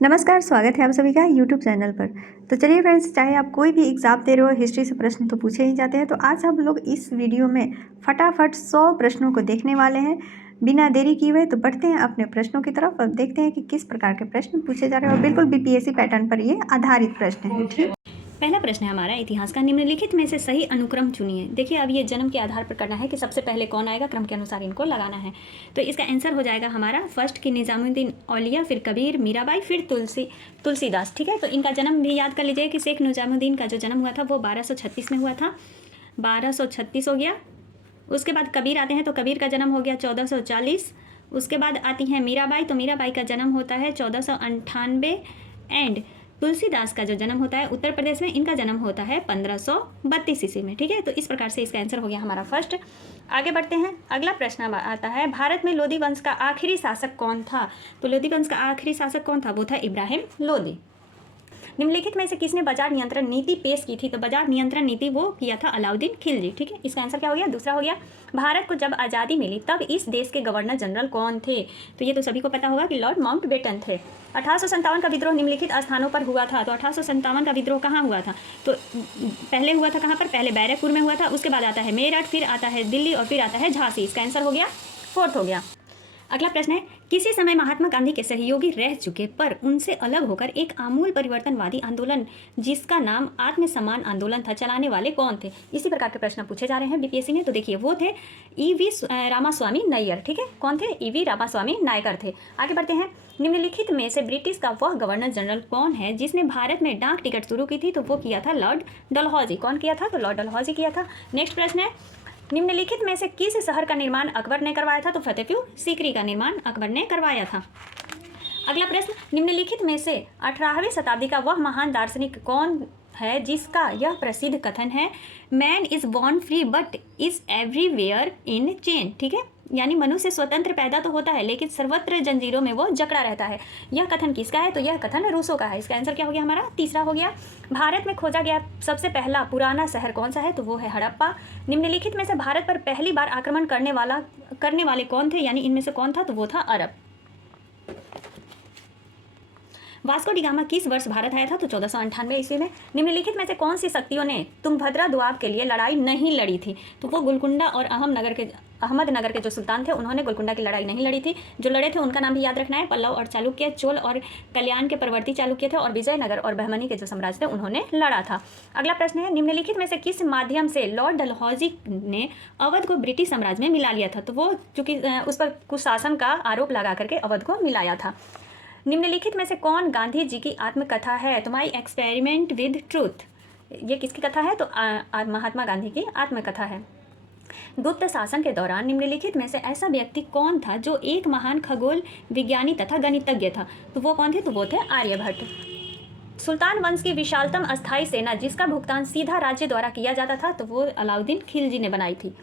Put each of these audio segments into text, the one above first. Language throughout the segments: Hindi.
नमस्कार, स्वागत है आप सभी का यूट्यूब चैनल पर। तो चलिए फ्रेंड्स, चाहे आप कोई भी एग्ज़ाम दे रहे हो, हिस्ट्री से प्रश्न तो पूछे ही जाते हैं। तो आज हम लोग इस वीडियो में फटाफट 100 प्रश्नों को देखने वाले हैं। बिना देरी किए हुए तो बढ़ते हैं अपने प्रश्नों की तरफ और देखते हैं कि किस प्रकार के प्रश्न पूछे जा रहे हैं। और बिल्कुल बीपीएससी पैटर्न पर ये आधारित प्रश्न हैं। ठीक, पहला प्रश्न है हमारा इतिहास का। निम्नलिखित में से सही अनुक्रम चुनिए। देखिए, अब ये जन्म के आधार पर करना है कि सबसे पहले कौन आएगा, क्रम के अनुसार इनको लगाना है। तो इसका आंसर हो जाएगा हमारा फर्स्ट की निजामुद्दीन औलिया, फिर कबीर, मीराबाई, फिर तुलसीदास। ठीक है, तो इनका जन्म भी याद कर लीजिए कि शेख निजामुद्दीन का जो जन्म हुआ था वो 1236 में हुआ था। 1236 हो गया। उसके बाद कबीर आते हैं तो कबीर का जन्म हो गया 1440। उसके बाद आती हैं मीराबाई, तो मीराबाई का जन्म होता है 1498। एंड तुलसीदास का जो जन्म होता है उत्तर प्रदेश में, इनका जन्म होता है 1532 ईस्वी में। ठीक है, तो इस प्रकार से इसका आंसर हो गया हमारा फर्स्ट। आगे बढ़ते हैं। अगला प्रश्न आता है, भारत में लोधी वंश का आखिरी शासक कौन था? तो लोधी वंश का आखिरी शासक कौन था? वो था इब्राहिम लोधी। निम्नलिखित में से किसने बाजार नियंत्रण नीति पेश की थी? तो बाजार नियंत्रण नीति वो किया था अलाउद्दीन खिलजी। ठीक है, इसका आंसर क्या हो गया? दूसरा हो गया। भारत को जब आज़ादी मिली तब इस देश के गवर्नर जनरल कौन थे? तो ये तो सभी को पता होगा कि लॉर्ड माउंटबेटन थे। 1857 का विद्रोह निम्नलिखित स्थानों पर हुआ था। तो 1857 का विद्रोह कहाँ हुआ था? तो पहले हुआ था कहाँ पर? पहले बैरकपुर में हुआ था। उसके बाद आता है मेरठ, फिर आता है दिल्ली और फिर आता है झांसी। इसका आंसर हो गया फोर्थ हो गया। अगला प्रश्न है, किसी समय महात्मा गांधी के सहयोगी रह चुके पर उनसे अलग होकर एक आमूल परिवर्तनवादी आंदोलन जिसका नाम आत्मसम्मान आंदोलन था, चलाने वाले कौन थे? इसी प्रकार के प्रश्न पूछे जा रहे हैं बीपीएससी में। तो देखिए, वो थे ईवी रामास्वामी नायर। ठीक है, कौन थे? ईवी रामास्वामी नायकर थे। आगे बढ़ते हैं। निम्नलिखित में से ब्रिटिश का वह गवर्नर जनरल कौन है जिसने भारत में डाक टिकट शुरू की थी? तो वो किया था लॉर्ड डलहौजी। कौन किया था? तो लॉर्ड डलहौजी किया था। नेक्स्ट प्रश्न है, निम्नलिखित में से किस शहर का निर्माण अकबर ने करवाया था? तो फतेहपुर सीकरी का निर्माण अकबर ने करवाया था। अगला प्रश्न, निम्नलिखित में से 18वीं शताब्दी का वह महान दार्शनिक कौन है जिसका यह प्रसिद्ध कथन है, man is born free but is everywhere in chain? ठीक है, यानी मनुष्य स्वतंत्र पैदा तो होता है लेकिन सर्वत्र जंजीरों में वो जकड़ा रहता है। यह कथन किसका है? तो यह कथन रूसो का है। इसका आंसर क्या हो गया हमारा? तीसरा हो गया। भारत में खोजा गया सबसे पहला पुराना शहर कौन सा है? तो वो है हड़प्पा। निम्नलिखित में से भारत पर पहली बार आक्रमण करने वाले कौन थे, यानी इनमें से कौन था? तो वो था अरब। वास्को डी गामा किस वर्ष भारत आया था? तो 1498 ईस्वी में। निम्नलिखित में से कौन सी शक्तियों ने तुंगभद्रा दोआब के लिए लड़ाई नहीं लड़ी थी? तो वो गोलकुंडा और अहमदनगर के जो सुल्तान थे उन्होंने गोलकुंडा की लड़ाई नहीं लड़ी थी। जो लड़े थे उनका नाम भी याद रखना है। पल्लव और चालुक्य, चोल और कल्याण के परवर्ती चालुक्य थे, और विजयनगर और बहमनी के जो साम्राज्य थे उन्होंने लड़ा था। अगला प्रश्न है, निम्नलिखित में से किस माध्यम से लॉर्ड डलहौजी ने अवध को ब्रिटिश साम्राज्य में मिला लिया था? तो वो चूंकि उस पर कुशासन का आरोप लगा करके अवध को मिलाया था। निम्नलिखित में से कौन गांधी जी की आत्मकथा है? तो माई एक्सपेरिमेंट विद ट्रूथ, ये किसकी कथा है? तो महात्मा गांधी की आत्मकथा है। गुप्त शासन के दौरान निम्नलिखित में से ऐसा व्यक्ति कौन था जो एक महान खगोल विज्ञानी तथा गणितज्ञ था? तो वो कौन थे? तो वो थे आर्यभट्ट। सुल्तान वंश की विशालतम अस्थायी सेना जिसका भुगतान सीधा राज्य द्वारा किया जाता था, तो वो अलाउद्दीन खिलजी ने बनाई थी।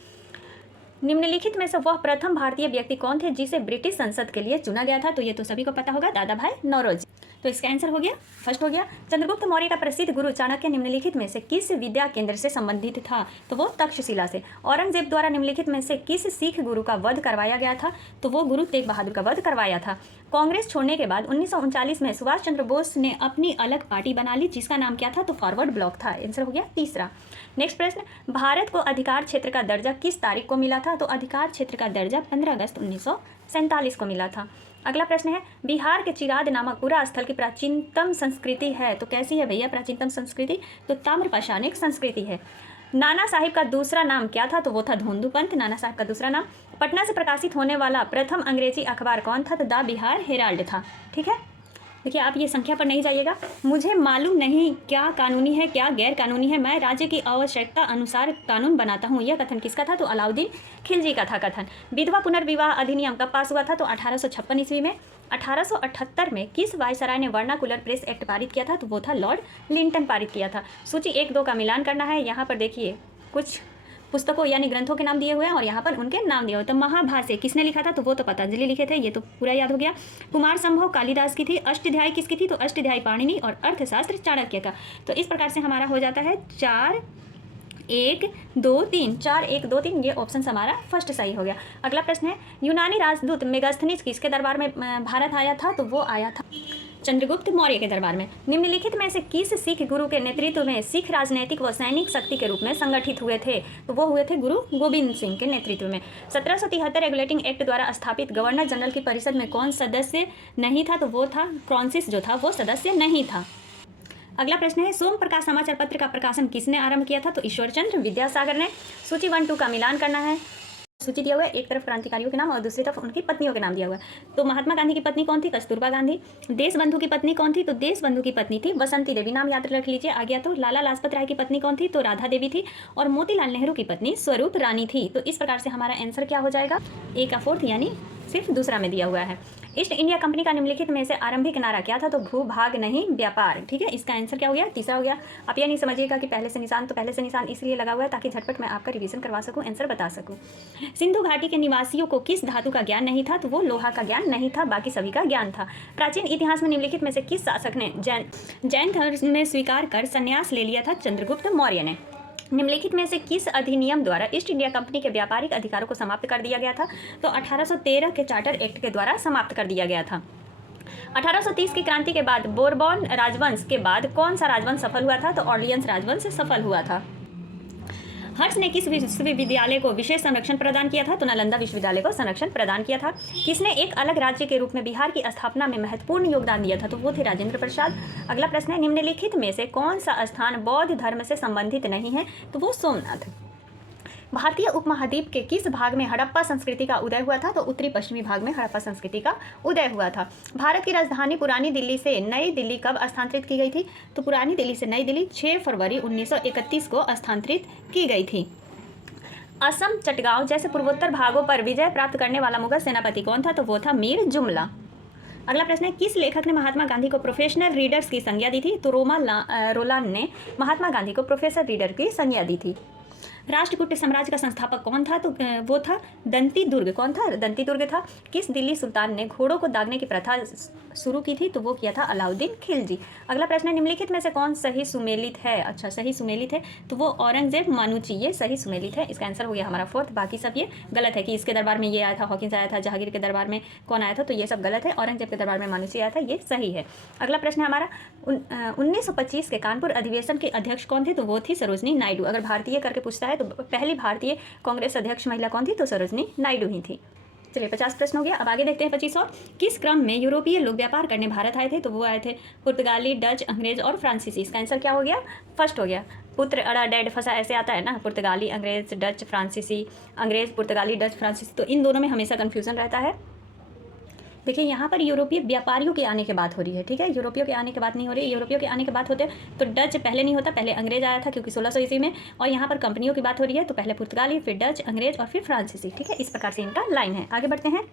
निम्नलिखित में से वह प्रथम भारतीय व्यक्ति कौन थे जिसे ब्रिटिश संसद के लिए चुना गया था? तो ये तो सभी को पता होगा, दादा भाई नौरोजी। तो इसका आंसर हो गया फर्स्ट हो गया। चंद्रगुप्त मौर्य का प्रसिद्ध गुरु चाणक्य निम्नलिखित में से किस विद्या केंद्र से संबंधित था? तो वो तक्षशिला से। औरंगजेब द्वारा निम्नलिखित में से किस सिख गुरु का वध करवाया गया था? तो वो गुरु तेग बहादुर का वध करवाया था। कांग्रेस छोड़ने के बाद 1939 में सुभाष चंद्र बोस ने अपनी अलग पार्टी बना ली जिसका नाम क्या था? तो फॉरवर्ड ब्लॉक था। आंसर हो गया तीसरा। नेक्स्ट प्रश्न, भारत को अधिकार क्षेत्र का दर्जा किस तारीख को मिला था? तो अधिकार क्षेत्र का दर्जा 15 अगस्त 1947 को मिला था। अगला प्रश्न है, बिहार के चिराद नामक पुरा स्थल की प्राचीनतम संस्कृति है। तो कैसी है भैया प्राचीनतम संस्कृति? तो ताम्रपाषाणिक संस्कृति है। नाना साहिब का दूसरा नाम क्या था? तो वो था धोंदूपंत, नाना साहब का दूसरा नाम। पटना से प्रकाशित होने वाला प्रथम अंग्रेजी अखबार कौन था? तो द बिहार हेराल्ड था। ठीक है, देखिए आप ये संख्या पर नहीं जाइएगा। मुझे मालूम नहीं क्या कानूनी है क्या गैर कानूनी है, मैं राज्य की आवश्यकता अनुसार कानून बनाता हूँ। यह कथन किसका था? तो अलाउद्दीन खिलजी का था कथन। विधवा पुनर्विवाह अधिनियम कब पास हुआ था? तो 1856 ईस्वी में। 1878 में किस वायसराय ने वर्नाकुलर प्रेस एक्ट पारित किया था? तो वो था लॉर्ड लिंटन पारित किया था। सूची 1-2 का मिलान करना है। यहाँ पर देखिए कुछ पुस्तकों यानी ग्रंथों के नाम दिए हुए हैं और यहाँ पर उनके नाम दिए हुए। तो महाभाष्य किसने लिखा था? तो वो तो पतंजलि लिखे थे, ये तो पूरा याद हो गया। कुमार संभव कालिदास की थी। अष्टाध्यायी किसकी थी? तो अष्टाध्यायी पाणिनि और अर्थशास्त्र चाणक्य का। तो इस प्रकार से हमारा हो जाता है 4 1 2 3 4 1 2 3 ये ऑप्शन हमारा फर्स्ट सही हो गया। अगला प्रश्न है यूनानी राजदूत मेगास्थनीज किसके दरबार में भारत आया था? तो वो आया था चंद्रगुप्त मौर्य के दरबार में। निम्नलिखित में से किस सिख गुरु के नेतृत्व में सिख राजनैतिक व सैनिक शक्ति के रूप में संगठित हुए थे? तो वो हुए थे गुरु गोविंद सिंह के नेतृत्व में। 1773 रेगुलेटिंग एक्ट द्वारा स्थापित गवर्नर जनरल की परिषद में कौन सदस्य नहीं था? तो वो था फ्रांसिस जो था वो सदस्य नहीं था। अगला प्रश्न है, सोम प्रकाश समाचार पत्र का प्रकाशन किसने आरंभ किया था? तो ईश्वरचंद्र विद्यासागर ने। सूची 1-2 का मिलान करना है। सूची दिया हुआ है, एक तरफ क्रांतिकारियों के नाम और दूसरी तरफ उनकी पत्नियों के नाम दिया हुआ है। तो महात्मा गांधी की पत्नी कौन थी? कस्तूरबा गांधी। देशबंधु की पत्नी कौन थी? तो देशबंधु की पत्नी थी बसंती देवी। नाम याद रख लीजिए, आ गया। तो लाला लाजपत राय की पत्नी कौन थी? तो राधा देवी थी। और मोतीलाल नेहरू की पत्नी स्वरूप रानी थी। तो इस प्रकार से हमारा आंसर क्या हो जाएगा? ए का 4th यानी सिर्फ दूसरा में दिया हुआ है। ईस्ट इंडिया कंपनी का निम्नलिखित में से आरंभिक नारा क्या था? तो भूभाग नहीं व्यापार। ठीक है, इसका आंसर क्या हो गया? तीसरा हो गया। आप ये नहीं समझिएगा कि पहले से निशान, तो पहले से निशान इसलिए लगा हुआ है ताकि झटपट मैं आपका रिवीजन करवा सकूं, आंसर बता सकूं। सिंधु घाटी के निवासियों को किस धातु का ज्ञान नहीं था? तो वो लोहा का ज्ञान नहीं था, बाकी सभी का ज्ञान था। प्राचीन इतिहास में निम्नलिखित में से किस शासक ने जैन धर्म में स्वीकार कर संन्यास ले लिया था? चंद्रगुप्त मौर्य ने। निम्नलिखित में से किस अधिनियम द्वारा ईस्ट इंडिया कंपनी के व्यापारिक अधिकारों को समाप्त कर दिया गया था? तो 1813 के चार्टर एक्ट के द्वारा समाप्त कर दिया गया था। 1830 की क्रांति के बाद बोरबॉन राजवंश के बाद कौन सा राजवंश सफल हुआ था? तो ऑर्लियंस राजवंश सफल हुआ था। हर्ष ने किस विश्वविद्यालय को विशेष संरक्षण प्रदान किया था? तो नालंदा विश्वविद्यालय को संरक्षण प्रदान किया था। किसने एक अलग राज्य के रूप में बिहार की स्थापना में महत्वपूर्ण योगदान दिया था? तो वो थे राजेंद्र प्रसाद। अगला प्रश्न है, निम्नलिखित में से कौन सा स्थान बौद्ध धर्म से संबंधित नहीं है? तो वो सोमनाथ। भारतीय उपमहाद्वीप के किस भाग में हड़प्पा संस्कृति का उदय हुआ था? तो उत्तरी पश्चिमी भाग में हड़प्पा संस्कृति का उदय हुआ था। भारत की राजधानी पुरानी दिल्ली से नई दिल्ली कब स्थानांतरित की गई थी? तो पुरानी दिल्ली से नई दिल्ली 6 फरवरी 1931 को स्थानांतरित की गई थी। असम, चटगांव जैसे पूर्वोत्तर भागों पर विजय प्राप्त करने वाला मुगल सेनापति कौन था? तो वो था मीर जुमला। अगला प्रश्न है, किस लेखक ने महात्मा गांधी को प्रोफेशनल रीडर्स की संज्ञा दी थी? तो रोलान ने महात्मा गांधी को प्रोफेसर रीडर की संज्ञा दी थी। राष्ट्रकूट साम्राज्य का संस्थापक कौन था? तो वो था दंती दुर्ग। कौन था? दंती दुर्ग था। किस दिल्ली सुल्तान ने घोड़ों को दागने की प्रथा शुरू की थी? तो वो किया था अलाउद्दीन खिलजी। अगला प्रश्न है, निम्नलिखित में से कौन सही सुमेलित है? अच्छा, सही सुमेलित है तो वो औरंगजेब मानुची, ये सही सुमेलित है। इसका आंसर हो गया हमारा 4th। बाकी सब ये गलत है कि इसके दरबार में ये आया था, हॉकिंस आया था, जहांगीर के दरबार में कौन आया था, तो ये सब गलत है। औरंगजेब के दरबार में मानुची आया था, ये सही है। अगला प्रश्न है हमारा, 1925 के कानपुर अधिवेशन के अध्यक्ष कौन थे? तो वो थी सरोजनी नायडू। अगर भारतीय करके पूछता है तो पहली भारतीय कांग्रेस अध्यक्ष महिला कौन थी? तो सरोजनी नायडू ही थी। चलिए 50 प्रश्न हो गया। अब आगे देखते हैं 25 और। किस क्रम में यूरोपीय लोग व्यापार करने भारत आए थे? तो वो आए थे पुर्तगाली, डच, अंग्रेज और फ्रांसीसी। इसका आंसर क्या हो गया? फर्स्ट हो गया। पुत्र अड़ा डैड फंसा, ऐसे आता है ना, पुर्तगाली, अंग्रेज, डच, फ्रांसीसी। अंग्रेज, पुर्तगाली, डच, फ्रांसीसी, तो इन दोनों में हमेशा कन्फ्यूजन रहता है। देखिए यहाँ पर यूरोपीय व्यापारियों के आने की बात हो रही है, ठीक है, यूरोपियों के आने की बात नहीं हो रही है। यूरोपियों के आने की बात होते तो डच पहले नहीं होता, पहले अंग्रेज आया था क्योंकि 1600 ईस्वी में। और यहाँ पर कंपनियों की बात हो रही है तो पहले पुर्तगाली, फिर डच, अंग्रेज और फिर फ्रांसीसी। ठीक है, इस प्रकार से इनका लाइन है। आगे बढ़ते हैं,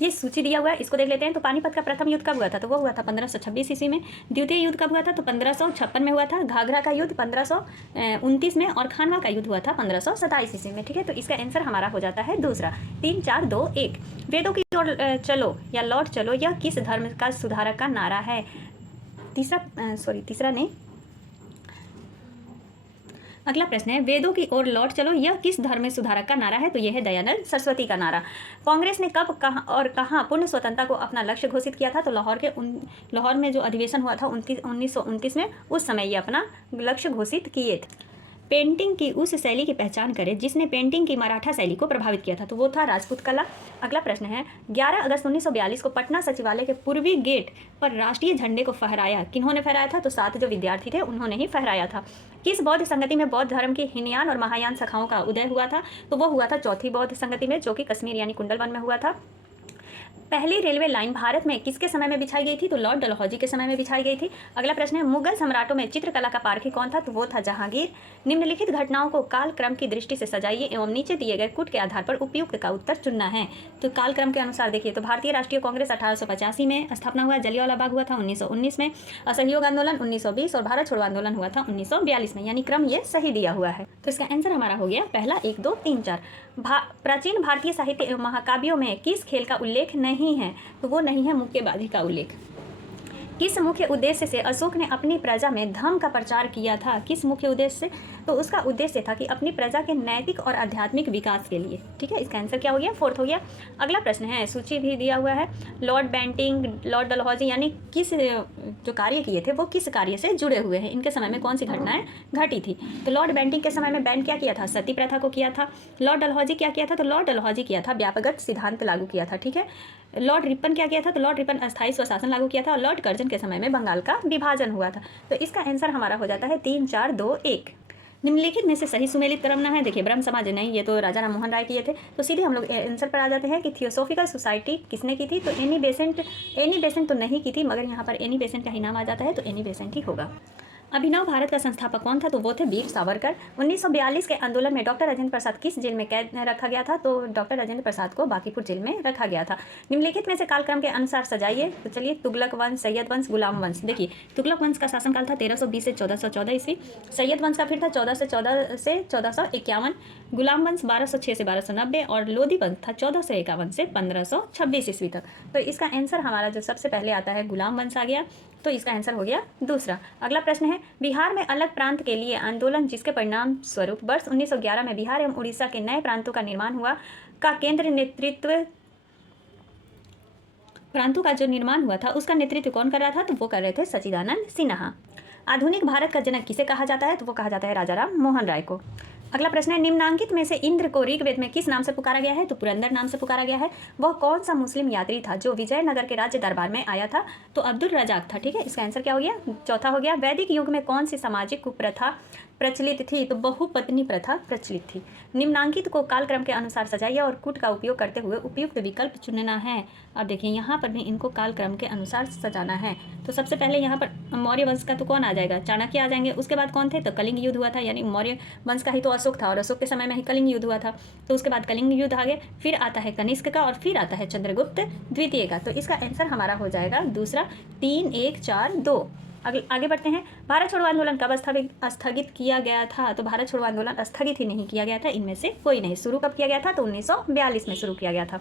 ये सूची दिया हुआ है, इसको देख लेते हैं। तो पानीपत का प्रथम युद्ध कब हुआ था? तो वो हुआ था 1526 ईस्वी में। द्वितीय युद्ध कब हुआ था? तो 1556 में हुआ था। घाघरा का युद्ध 1529 में और खानवा का युद्ध हुआ था 1527 ईस्वी में। ठीक है, तो इसका आंसर हमारा हो जाता है दूसरा। 3, 4, 2, 1। वेदों की ओर चलो या लौट चलो, यह किस धर्म का सुधारक का नारा है? तीसरा नहीं, अगला प्रश्न है, वेदों की ओर लौट चलो, यह किस धर्म सुधारक का नारा है? तो यह है दयानंद सरस्वती का नारा। कांग्रेस ने कब, कहाँ और कहाँ पूर्ण स्वतंत्रता को अपना लक्ष्य घोषित किया था? तो लाहौर में जो अधिवेशन हुआ था 1929 में, उस समय ये अपना लक्ष्य घोषित किए थे। पेंटिंग की उस शैली की पहचान करें जिसने पेंटिंग की मराठा शैली को प्रभावित किया था। तो वो था राजपूत कला। अगला प्रश्न है, 11 अगस्त 1942 को पटना सचिवालय के पूर्वी गेट पर राष्ट्रीय झंडे को फहराया किन्होंने फहराया था? तो 7 जो विद्यार्थी थे उन्होंने ही फहराया था। किस बौद्ध संगति में बौद्ध धर्म की हीनयान और महायान शाखाओं का उदय हुआ था? तो वो हुआ था चौथी बौद्ध संगति में, जो कि कश्मीर यानी कुंडलवन में हुआ था। पहली रेलवे लाइन भारत में किसके समय में बिछाई गई थी? तो लॉर्ड डलहौजी के समय में बिछाई गई थी। अगला प्रश्न है, मुगल सम्राटों में चित्रकला का पारखी कौन था? तो वो था जहांगीर। निम्नलिखित घटनाओं को कालक्रम की दृष्टि से सजाइए एवं नीचे दिए गए कूट के आधार पर उपयुक्त का उत्तर चुनना है। तो कालक्रम के अनुसार देखिए, तो भारतीय राष्ट्रीय कांग्रेस 1885 में स्थापना हुआ, जलियांवाला बाग हुआ था 1919 में, असहयोग आंदोलन 1920 और भारत छोड़ो आंदोलन हुआ था 1942 में, यानी क्रम ये सही दिया हुआ है। तो इसका आंसर हमारा हो गया पहला 1, 2, 3, 4। प्राचीन भारतीय साहित्य एवं महाकाव्यों में किस खेल का उल्लेख नहीं है? तो वो नहीं है मुक्केबाजी का उल्लेख। किस मुख्य उद्देश्य से अशोक ने अपनी प्रजा में धर्म का प्रचार किया था? किस मुख्य उद्देश्य से? तो उसका उद्देश्य था कि अपनी प्रजा के नैतिक और आध्यात्मिक विकास के लिए। ठीक है, इसका आंसर क्या हो गया? फोर्थ हो गया। अगला प्रश्न है, सूची भी दिया हुआ है। लॉर्ड बेंटिंग, लॉर्ड डलहौजी यानी किस जो कार्य किए थे वो किस कार्य से जुड़े हुए हैं? इनके समय में कौन सी घटनाएं घटी थी? तो लॉर्ड बेंटिंग के समय में बैन क्या किया था? सती प्रथा को किया था। लॉर्ड डलहौजी क्या किया था? तो लॉर्ड डलहौजी किया था व्यापकगत सिद्धांत लागू किया था। ठीक है। लॉर्ड रिपन क्या किया था? तो लॉर्ड रिपन अस्थायी स्वशासन लागू किया था। और लॉर्ड कर्जन के समय में बंगाल का विभाजन हुआ था। तो इसका आंसर हमारा हो जाता है 3, 4, 2, 1। निम्नलिखित में से सही सुमेलित क्रम है। देखिए, ब्रह्म समाज नहीं, ये तो राजा राम मोहन राय किए थे। तो सीधे हम लोग आंसर पर आ जाते हैं कि थियोसॉफिकल सोसाइटी किसने की थी? तो एनी बेसेंट तो नहीं की थी, मगर यहाँ पर एनी बेसेंट का ही नाम आ जाता है, तो एनी बेसेंट ही होगा। अभिनव भारत का संस्थापक कौन था? तो वो थे वीर सावरकर। 1942 के आंदोलन में डॉक्टर राजेंद्र प्रसाद किस जेल में कैद रखा गया था? तो डॉक्टर राजेंद्र प्रसाद को बांकीपुर जेल में रखा गया था। निम्नलिखित में से कालक्रम के अनुसार सजाइए। तो चलिए, तुगलक वंश, सैयद वंश, गुलाम वंश। देखिए, तुगलक वंश का शासनकाल था 1320 से 1414 ईस्वी। सैयद वंश का फिर था 1414 से 1451। गुलाम वंश 1206 से 1290 और लोधी वंश था 1451 से 1526 ईस्वी तक। तो इसका आंसर हमारा जो सबसे पहले आता है गुलाम वंश आ गया। तो इसका आंसर हो गया दूसरा। अगला प्रश्न है, बिहार में अलग प्रांत के लिए आंदोलन जिसके परिणाम स्वरूप वर्ष 1911 में बिहार एवं उड़ीसा के नए प्रांतों का निर्माण हुआ का केंद्र नेतृत्व प्रांतों का जो निर्माण हुआ था उसका नेतृत्व कौन कर रहा था? तो वो कर रहे थे सच्चिदानंद सिन्हा। आधुनिक भारत का जनक किसे कहा जाता है? तो वो कहा जाता है राजा राम मोहन राय को। अगला प्रश्न है, निम्नांकित में से इंद्र को ऋग्वेद में किस नाम से पुकारा गया है? तो पुरंदर नाम से पुकारा गया है। वह कौन सा मुस्लिम यात्री था जो विजयनगर के राज्य दरबार में आया था? तो अब्दुल रजाक था। ठीक है, इसका आंसर क्या हो गया? चौथा हो गया। वैदिक युग में कौन सी सामाजिक कुप्रथा प्रचलित थी? तो बहुपत्नी प्रथा प्रचलित थी। निम्नांकित को कालक्रम के अनुसार सजाइए और कूट का उपयोग करते हुए उपयुक्त विकल्प चुनना है। अब देखिए, यहाँ पर भी इनको कालक्रम के अनुसार सजाना है। तो सबसे पहले यहाँ पर मौर्य वंश का तो कौन आ जाएगा? चाणक्य आ जाएंगे। उसके बाद कौन थे? तो कलिंग युद्ध हुआ था, यानी मौर्य वंश का ही तो अशोक था और अशोक के समय में ही कलिंग युद्ध हुआ था। तो उसके बाद कलिंग युद्ध आगे, फिर आता है कनिष्क का और फिर आता है चंद्रगुप्त द्वितीय का। तो इसका आंसर हमारा हो जाएगा दूसरा। 3, 1, 4, 2। आगे बढ़ते हैं। भारत छोड़ो आंदोलन कब स्थगित किया गया था? तो भारत छोड़ो आंदोलन स्थगित ही नहीं किया गया था, इनमें से कोई नहीं। शुरू कब किया गया था? तो 1942 में शुरू किया गया था।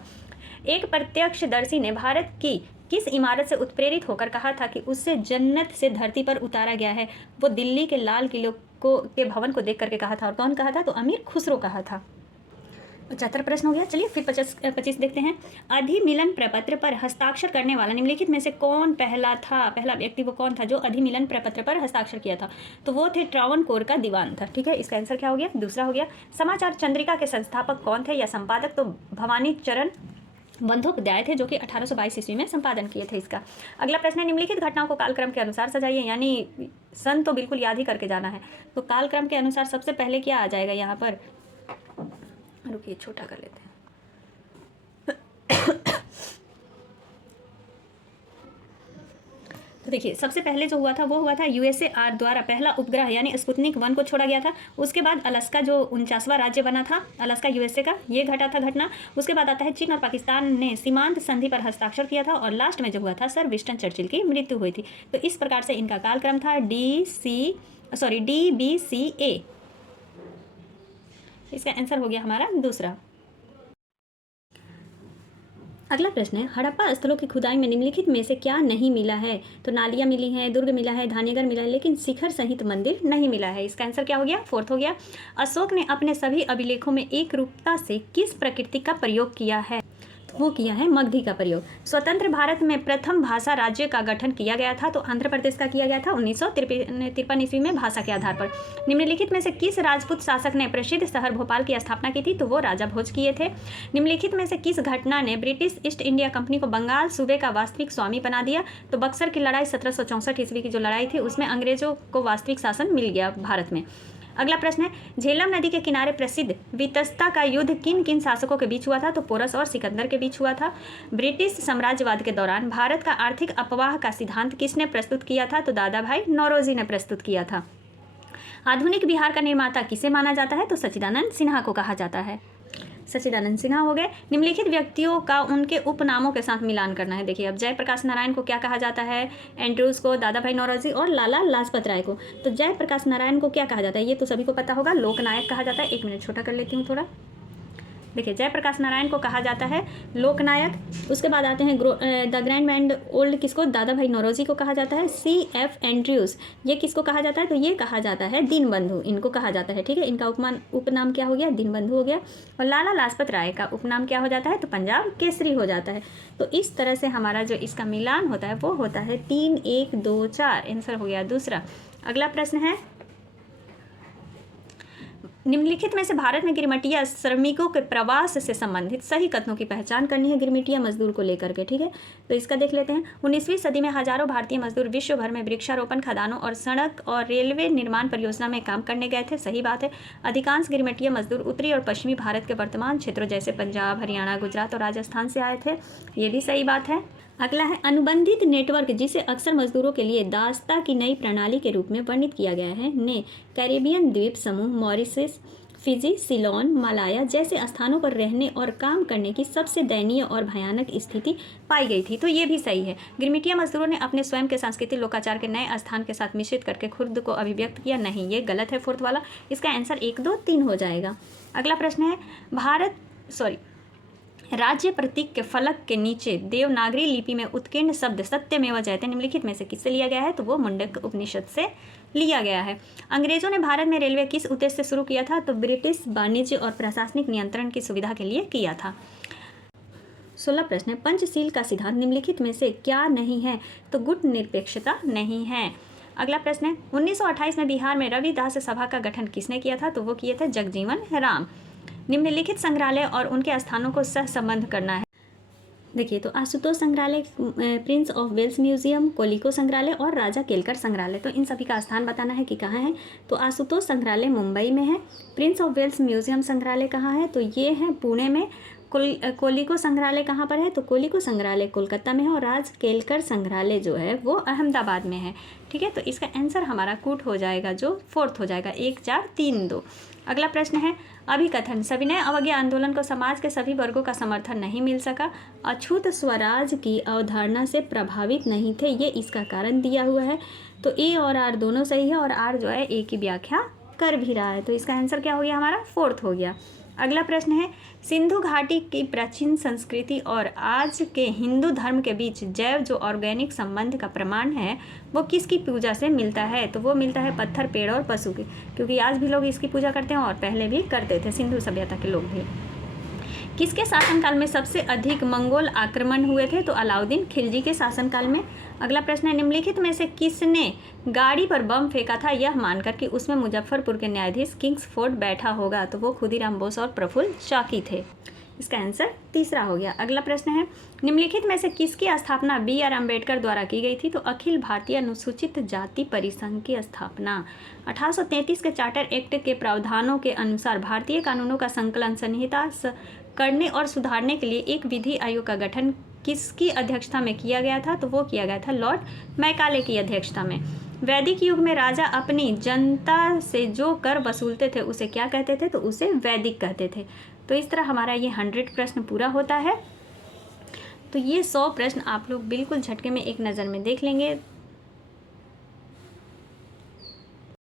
एक प्रत्यक्षदर्शी ने भारत की किस इमारत से उत्प्रेरित होकर कहा था कि उससे जन्नत से धरती पर उतारा गया है? वो दिल्ली के लाल किले के भवन को देख करके कहा था। और कौन कहा था? तो अमीर खुसरो कहा था। 75 प्रश्न हो गया। चलिए फिर 25 देखते हैं। अधिमिलन प्रपत्र पर हस्ताक्षर करने वाला निम्नलिखित में से कौन पहला व्यक्ति वो कौन था जो अधिमिलन प्रपत्र पर हस्ताक्षर किया था? तो वो थे ट्रावनकोर का दीवान था। ठीक है, इसका आंसर क्या हो गया? दूसरा हो गया। समाचार चंद्रिका के संस्थापक कौन थे या संपादक? तो भवानी चरण बंदोपाध्याय थे, जो कि 1822 ईस्वी में संपादन किए थे इसका। अगला प्रश्न है, निम्नलिखित घटनाओं को कालक्रम के अनुसार सजाइए, यानी सन तो बिल्कुल याद ही करके जाना है। तो कालक्रम के अनुसार सबसे पहले क्या आ जाएगा यहाँ पर? रुकिए, छोटा कर लेते हैं। तो देखिए, सबसे पहले जो हुआ था वो हुआ था USSR द्वारा पहला उपग्रह यानी स्पुतनिक 1 को छोड़ा गया था। उसके बाद अलास्का जो 49वां राज्य बना था, अलास्का USA का, ये घटा था घटना। उसके बाद आता है चीन और पाकिस्तान ने सीमांत संधि पर हस्ताक्षर किया था। और लास्ट में जो हुआ था सर विंस्टन चर्चिल की मृत्यु हुई थी। तो इस प्रकार से इनका कालक्रम था DBCA। इसका आंसर हो गया हमारा दूसरा। अगला प्रश्न है, हड़प्पा स्थलों की खुदाई में निम्नलिखित में से क्या नहीं मिला है? तो नालियाँ मिली हैं, दुर्ग मिला है, धानीगढ़ मिला है, लेकिन शिखर सहित मंदिर नहीं मिला है। इसका आंसर क्या हो गया? फोर्थ हो गया। अशोक ने अपने सभी अभिलेखों में एक रूपता से किस प्रकृति का प्रयोग किया है? वो किया है मगधी का प्रयोग। स्वतंत्र भारत में प्रथम भाषा राज्य का गठन किया गया था, तो आंध्र प्रदेश का किया गया था 1953 ईस्वी में भाषा के आधार पर। निम्नलिखित में से किस राजपूत शासक ने प्रसिद्ध शहर भोपाल की स्थापना की थी? तो वो राजा भोज किए थे। निम्नलिखित में से किस घटना ने ब्रिटिश ईस्ट इंडिया कंपनी को बंगाल सूबे का वास्तविक स्वामी बना दिया? तो बक्सर की लड़ाई 1764 ईस्वी की जो लड़ाई थी उसमें अंग्रेजों को वास्तविक शासन मिल गया भारत में। अगला प्रश्न है, झेलम नदी के किनारे प्रसिद्ध वितस्ता का युद्ध किन किन शासकों के बीच हुआ था? तो पोरस और सिकंदर के बीच हुआ था। ब्रिटिश साम्राज्यवाद के दौरान भारत का आर्थिक अपवाह का सिद्धांत किसने प्रस्तुत किया था? तो दादा भाई नौरोजी ने प्रस्तुत किया था। आधुनिक बिहार का निर्माता किसे माना जाता है? तो सच्चिदानंद सिन्हा को कहा जाता है। सच्चिदानंद सिन्हा हो गए। निम्नलिखित व्यक्तियों का उनके उपनामों के साथ मिलान करना है। देखिए, अब जयप्रकाश नारायण को क्या कहा जाता है? एंड्रूज को, दादा भाई नौरोजी और लाला लाजपत राय को। तो जयप्रकाश नारायण को क्या कहा जाता है? ये तो सभी को पता होगा, लोकनायक कहा जाता है। 1 मिनट छोटा कर लेती हूँ थोड़ा। देखिए, जयप्रकाश नारायण को कहा जाता है लोकनायक। उसके बाद आते हैं द ग्रैंड एंड ओल्ड, किसको? दादा भाई नौरोजी को कहा जाता है। C.F. एंड्रयूज, ये किसको कहा जाता है? तो ये कहा जाता है दीनबंधु, इनको कहा जाता है। ठीक है, इनका उपनाम क्या हो गया? दीनबंधु हो गया। और लाला लाजपत राय का उपनाम क्या हो जाता है? तो पंजाब केसरी हो जाता है। तो इस तरह से हमारा जो इसका मिलान होता है वो होता है 3 1 2 4। आंसर हो गया दूसरा। अगला प्रश्न है, निम्नलिखित में से भारत में गिरमिटिया श्रमिकों के प्रवास से संबंधित सही कथनों की पहचान करनी है, गिरमिटिया मजदूर को लेकर के। ठीक है, तो इसका देख लेते हैं। 19वीं सदी में हजारों भारतीय मजदूर विश्व भर में वृक्षारोपण, खदानों और सड़क और रेलवे निर्माण परियोजना में काम करने गए थे। सही बात है। अधिकांश गिरमिटिया मजदूर उत्तरी और पश्चिमी भारत के वर्तमान क्षेत्रों जैसे पंजाब, हरियाणा, गुजरात और राजस्थान से आए थे। ये भी सही बात है। अगला है, अनुबंधित नेटवर्क जिसे अक्सर मजदूरों के लिए दास्ता की नई प्रणाली के रूप में वर्णित किया गया है ने कैरेबियन द्वीप समूह, मॉरिशस, फिजी, सिलोन, मलाया जैसे स्थानों पर रहने और काम करने की सबसे दयनीय और भयानक स्थिति पाई गई थी। तो ये भी सही है। गिरमिटिया मजदूरों ने अपने स्वयं के सांस्कृतिक लोकाचार के नए स्थान के साथ मिश्रित करके खुद को अभिव्यक्त किया। नहीं, ये गलत है फोर्थ वाला। इसका आंसर 1 2 3 हो जाएगा। अगला प्रश्न है, राज्य प्रतीक के फलक के नीचे देवनागरी लिपि में उत्कीर्ण शब्द सत्यमेव जयते निम्नलिखित में से किससे लिया गया है? तो वो मुंडक उपनिषद से लिया गया है। अंग्रेजों ने भारत में रेलवे किस उद्देश्य से शुरू किया था? तो ब्रिटिश वाणिज्य और प्रशासनिक नियंत्रण की सुविधा के लिए किया था। 16 प्रश्न है, पंचशील का सिद्धांत निम्नलिखित में से क्या नहीं है? तो गुट निरपेक्षता नहीं है। अगला प्रश्न है, 1928 में बिहार में रविदास सभा का गठन किसने किया था? तो वो किए थे जगजीवन राम। निम्नलिखित संग्रहालय और उनके स्थानों को सहसंबद्ध करना है। देखिए, तो आशुतोष संग्रहालय, प्रिंस ऑफ वेल्स म्यूजियम, कोलिको संग्रहालय और राजा केलकर संग्रहालय। तो इन सभी का स्थान बताना है कि कहाँ है। तो आशुतोष संग्रहालय मुंबई में है। प्रिंस ऑफ वेल्स म्यूजियम संग्रहालय कहाँ है? तो ये है पुणे में। कोलिको संग्रहालय कहाँ पर है? तो कोलिको संग्रहालय कोलकाता में है। और राज केलकर संग्रहालय जो है वो अहमदाबाद में है। ठीक है, तो इसका आंसर हमारा कूट हो जाएगा, जो फोर्थ हो जाएगा, 1 4 3 2। अगला प्रश्न है, अभिकथन, सविनय अवज्ञा आंदोलन को समाज के सभी वर्गों का समर्थन नहीं मिल सका, अछूत स्वराज की अवधारणा से प्रभावित नहीं थे, ये इसका कारण दिया हुआ है। तो ए और आर दोनों सही है और आर जो है ए की व्याख्या कर भी रहा है। तो इसका आंसर क्या हो गया? हमारा फोर्थ हो गया। अगला प्रश्न है, सिंधु घाटी की प्राचीन संस्कृति और आज के हिंदू धर्म के बीच जैव जो ऑर्गेनिक संबंध का प्रमाण है वो किसकी पूजा से मिलता है? तो वो मिलता है पत्थर, पेड़ और पशु की, क्योंकि आज भी लोग इसकी पूजा करते हैं और पहले भी करते थे, सिंधु सभ्यता के लोग भी। किसके शासनकाल में सबसे अधिक मंगोल आक्रमण हुए थे? तो अलाउद्दीन खिलजी के शासनकाल में। अगला प्रश्न है, निम्नलिखित में से किसने गाड़ी पर बम फेंका था यह मानकर कि उसमें मुजफ्फरपुर के न्यायाधीश किंग्सफोर्ड बैठा होगा? तो वो खुदीराम बोस और प्रफुल्ल चाकी थे। इसका आंसर तीसरा हो गया। अगला प्रश्न है, निम्नलिखित में से किसकी स्थापना B.R. अम्बेडकर द्वारा की गई थी? तो अखिल भारतीय अनुसूचित जाति परिसंघ की स्थापना। 1833 के चार्टर एक्ट के प्रावधानों के अनुसार भारतीय कानूनों का संकलन, संहिता करने और सुधारने के लिए एक विधि आयोग का गठन किसकी अध्यक्षता में किया गया था? तो वो किया गया था लॉर्ड मैकाले की अध्यक्षता में। वैदिक युग में राजा अपनी जनता से जो कर वसूलते थे उसे क्या कहते थे? तो उसे वैदिक कहते थे। तो इस तरह हमारा ये 100 प्रश्न पूरा होता है। तो ये 100 प्रश्न आप लोग बिल्कुल झटके में एक नज़र में देख लेंगे